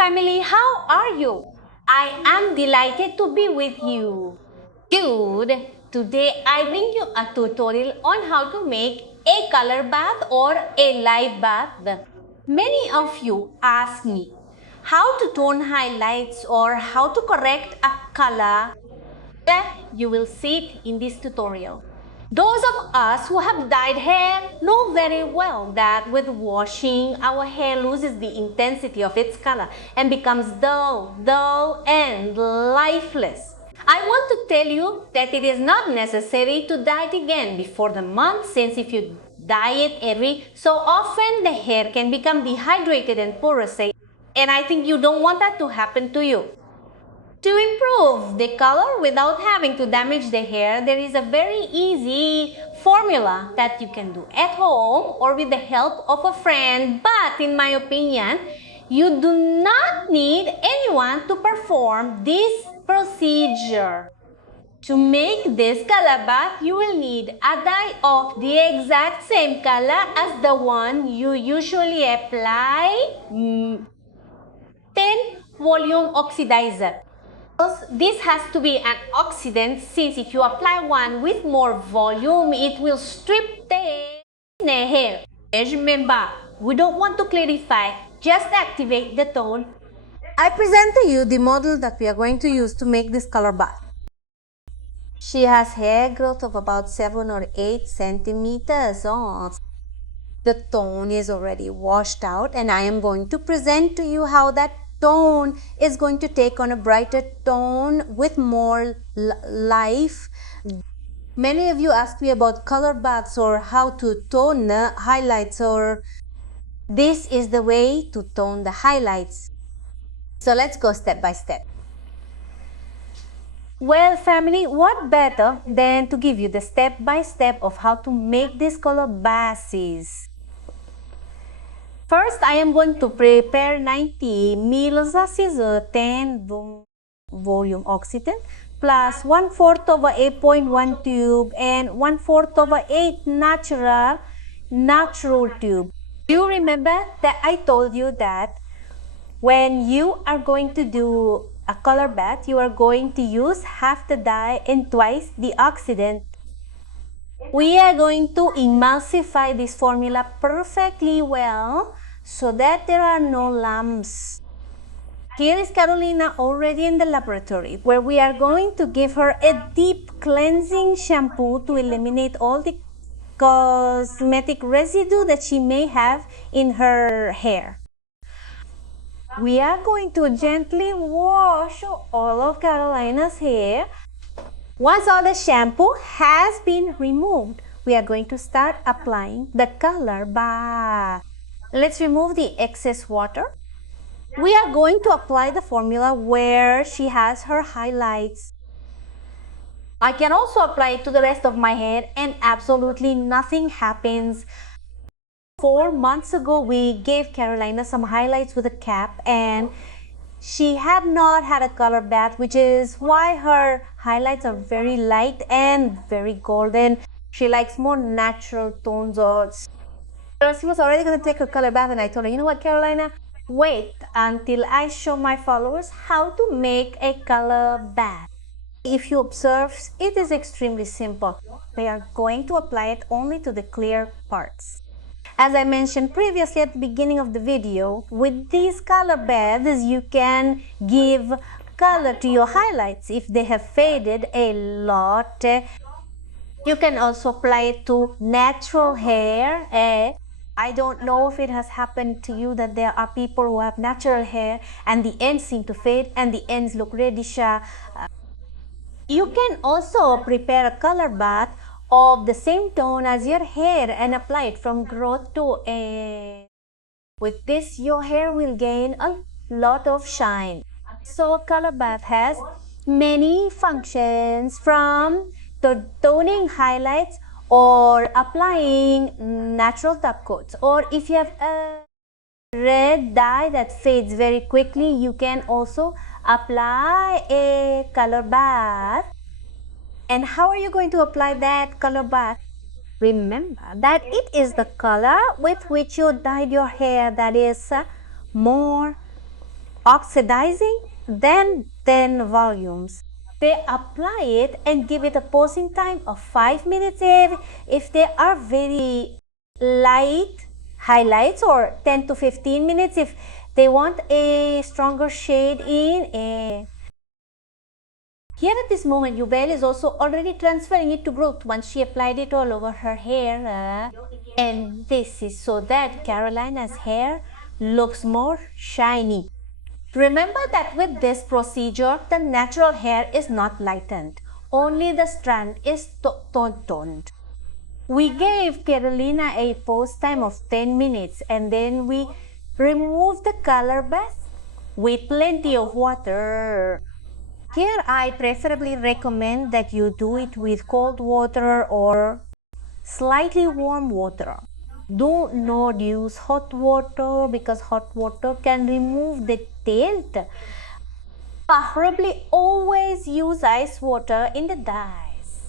family, how are you? I am delighted to be with you. Good. Today I bring you a tutorial on how to make a color bath or a light bath. Many of you ask me how to tone highlights or how to correct a color. You will see it in this tutorial. Those of us who have dyed hair know very well that with washing, our hair loses the intensity of its color and becomes dull and lifeless. I want to tell you that it is not necessary to dye it again before the month, since if you dye it every so often, the hair can become dehydrated and porous, and I think you don't want that to happen to you. To improve the color without having to damage the hair, there is a very easy formula that you can do at home or with the help of a friend. But in my opinion, you do not need anyone to perform this procedure. To make this color bath, you will need a dye of the exact same color as the one you usually apply, 10 volume oxidizer. This has to be an oxidant, since if you apply one with more volume, it will strip the hair. Remember, we don't want to clarify, just activate the tone. I present to you the model that we are going to use to make this color bath. She has hair growth of about 7 or 8 centimeters. The tone is already washed out, and I am going to present to you how that tone is going to take on a brighter tone with more life. Many of you asked me about color baths or how to tone the highlights, or this is the way to tone the highlights. So let's go step by step. Well, family, what better than to give you the step by step of how to make this color bases. First, I am going to prepare 90 ml scissor 10 volume oxidant plus 1/4 of a 8.1 tube and 1/4 of a 8 natural tube. Do you remember that I told you that when you are going to do a color bath, you are going to use half the dye and twice the oxidant? We are going to emulsify this formula perfectly well so that there are no lumps. Here is Carolina already in the laboratory, where we are going to give her a deep cleansing shampoo to eliminate all the cosmetic residue that she may have in her hair. We are going to gently wash all of Carolina's hair. Once all the shampoo has been removed, we are going to start applying the color bath. Let's remove the excess water. We are going to apply the formula where she has her highlights. I can also apply it to the rest of my hair and absolutely nothing happens. 4 months ago, we gave Carolina some highlights with a cap, and she had not had a color bath, which is why her highlights are very light and very golden. She likes more natural tones. She was already going to take a color bath, and I told her, you know what, Carolina, wait until I show my followers how to make a color bath. If you observe, it is extremely simple. We are going to apply it only to the clear parts. As I mentioned previously at the beginning of the video, with these color baths, you can give color to your highlights if they have faded a lot. You can also apply it to natural hair. I don't know if it has happened to you that there are people who have natural hair and the ends seem to fade and the ends look reddish. You can also prepare a color bath of the same tone as your hair and apply it from growth to end. With this, your hair will gain a lot of shine. So a color bath has many functions, from toning highlights or applying natural top coats, or if you have a red dye that fades very quickly, you can also apply a color bath. And how are you going to apply that color bath? Remember that it is the color with which you dyed your hair that is more oxidizing, then 10 volumes. They apply it and give it a posing time of 5 minutes if they are very light highlights, or 10 to 15 minutes if they want a stronger shade in. Here at this moment, Yubel is also already transferring it to growth once she applied it all over her hair. And this is so that Carolina's hair looks more shiny. Remember that with this procedure, the natural hair is not lightened. Only the strand is toned. We gave Carolina a pose time of 10 minutes and then we removed the color bath with plenty of water. Here I preferably recommend that you do it with cold water or slightly warm water. Do not use hot water because hot water can remove the tint. Preferably always use ice water in the dyes.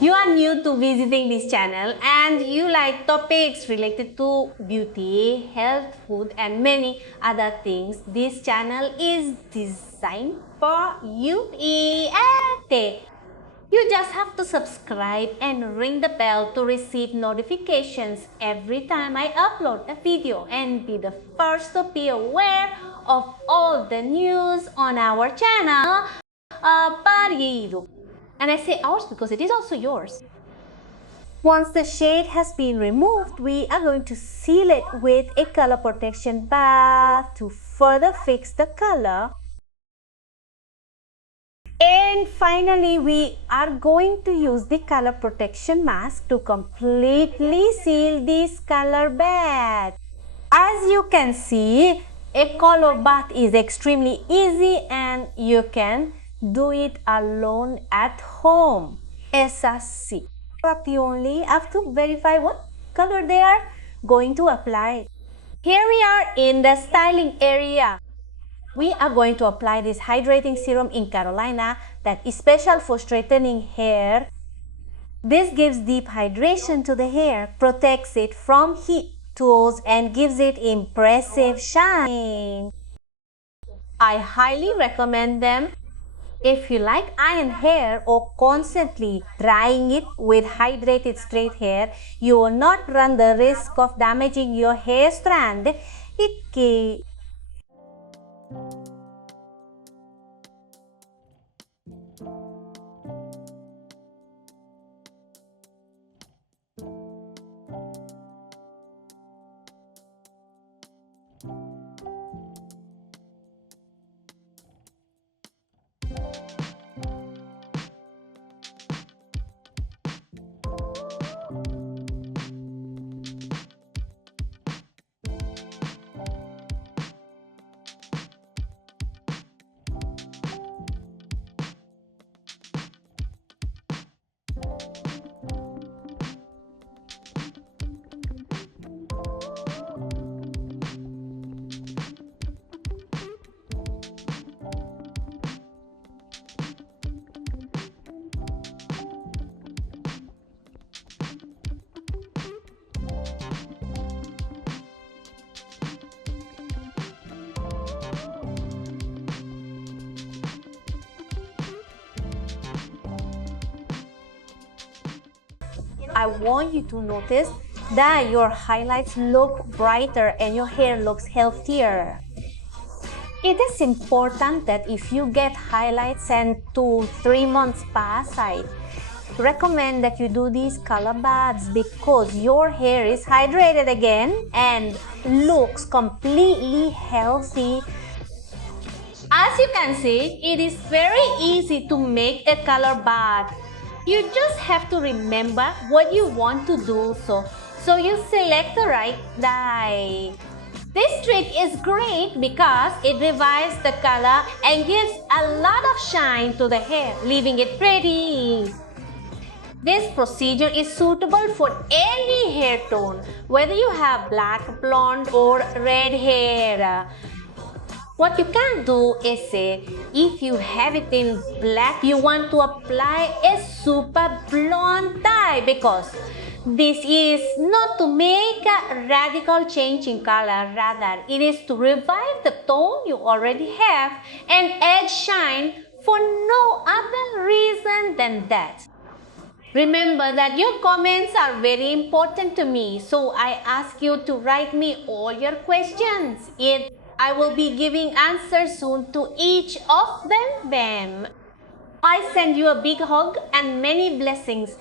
You are new to visiting this channel and you like topics related to beauty, health, food and many other things. This channel is designed for you. You just have to subscribe and ring the bell to receive notifications every time I upload a video and be the first to be aware of all the news on our channel. And I say ours because it is also yours. Once the shade has been removed, we are going to seal it with a color protection bath to further fix the color. And finally, we are going to use the color protection mask to completely seal this color bath. As you can see, a color bath is extremely easy and you can do it alone at home. SRC. You only have to verify what color they are going to apply. Here we are in the styling area. We are going to apply this hydrating serum in Carolina that is special for straightening hair. This gives deep hydration to the hair, protects it from heat tools and gives it impressive shine. I highly recommend them. If you like iron hair or constantly drying it with hydrated straight hair, you will not run the risk of damaging your hair strand. I want you to notice that your highlights look brighter and your hair looks healthier. It is important that if you get highlights and 2-3 months pass, I recommend that you do these color baths because your hair is hydrated again and looks completely healthy. As you can see, it is very easy to make a color bath. You just have to remember what you want to do, so you select the right dye. This trick is great because it revives the color and gives a lot of shine to the hair, leaving it pretty. This procedure is suitable for any hair tone, whether you have black, blonde or red hair. What you can do is if you have it in black, you want to apply a super blonde dye because This is not to make a radical change in color, rather it is to revive the tone you already have and add shine for no other reason than that. Remember that your comments are very important to me, so I ask you to write me all your questions. I will be giving answers soon to each of them. I send you a big hug and many blessings.